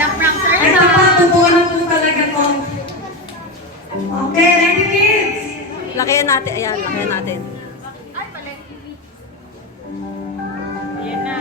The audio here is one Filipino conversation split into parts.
Pinaprank, sir. Ay, tama. Totoo na po talaga to. Okay, ready, kids? Lakihan natin. Ayan, lakihan natin. Ay, mali. Ayan na.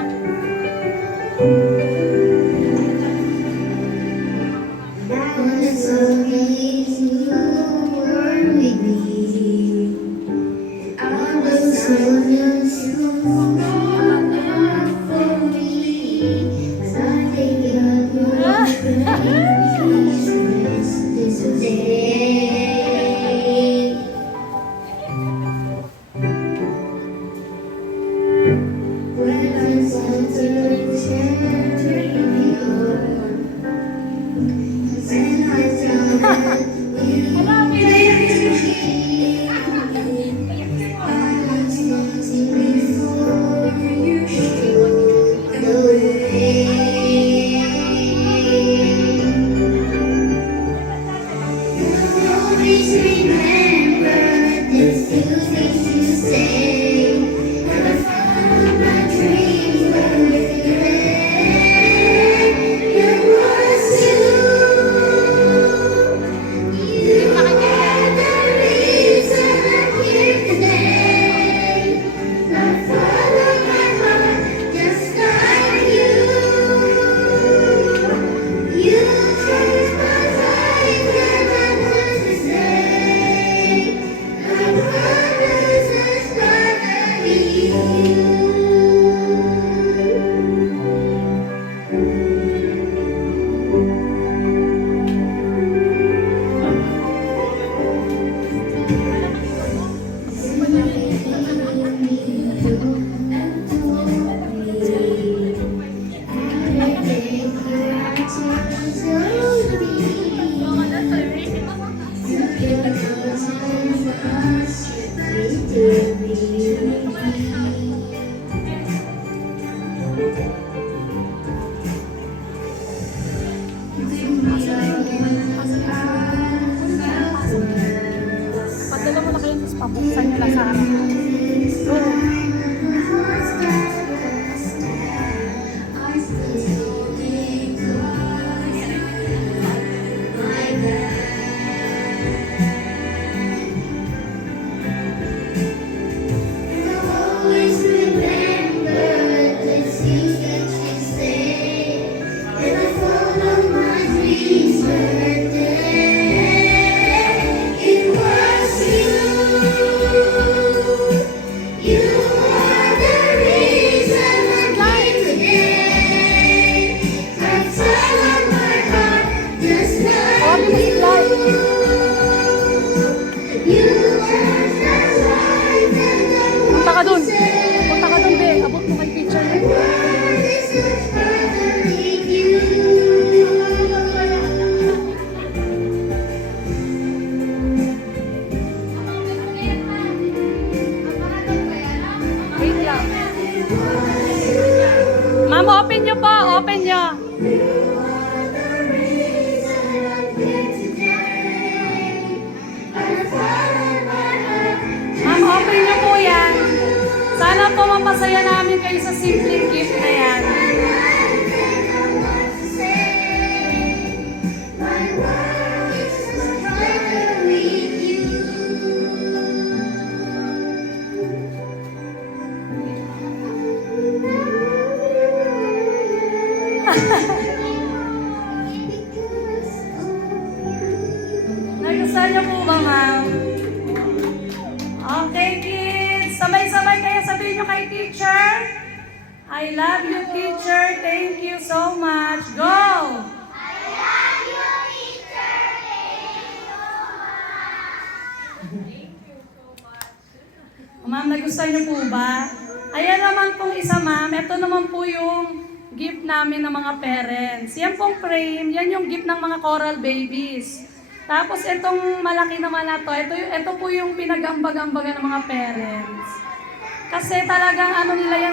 Padala mo na kayo, tapos pabuksan nyo lang sa harap. Go! Punta ka dun. Punta ka dun, be. Abot mo kay teacher. Wait lang. Ma'am, open nyo po. Open nyo. Ma'am, open nyo po yan. Sana po mapasaya namin kayo sa simpleng gift na yan. Nagustuhan niyo po ba, ma'am? Okay, kids. Sabay-sabay kayo sabihin niyo kay teacher. I love you, teacher. Thank you so much. Go! Ma'am, nagustuhan niyo po ba? Ayan naman pong isa, ma'am. Ito naman po yung gift namin ng mga parents. Yan pong frame, yan yung gift ng mga coral babies. Tapos itong malaki naman na to, ito po yung pinag-ambag-ambagan ng mga parents. Kasi talagang ano nila yan,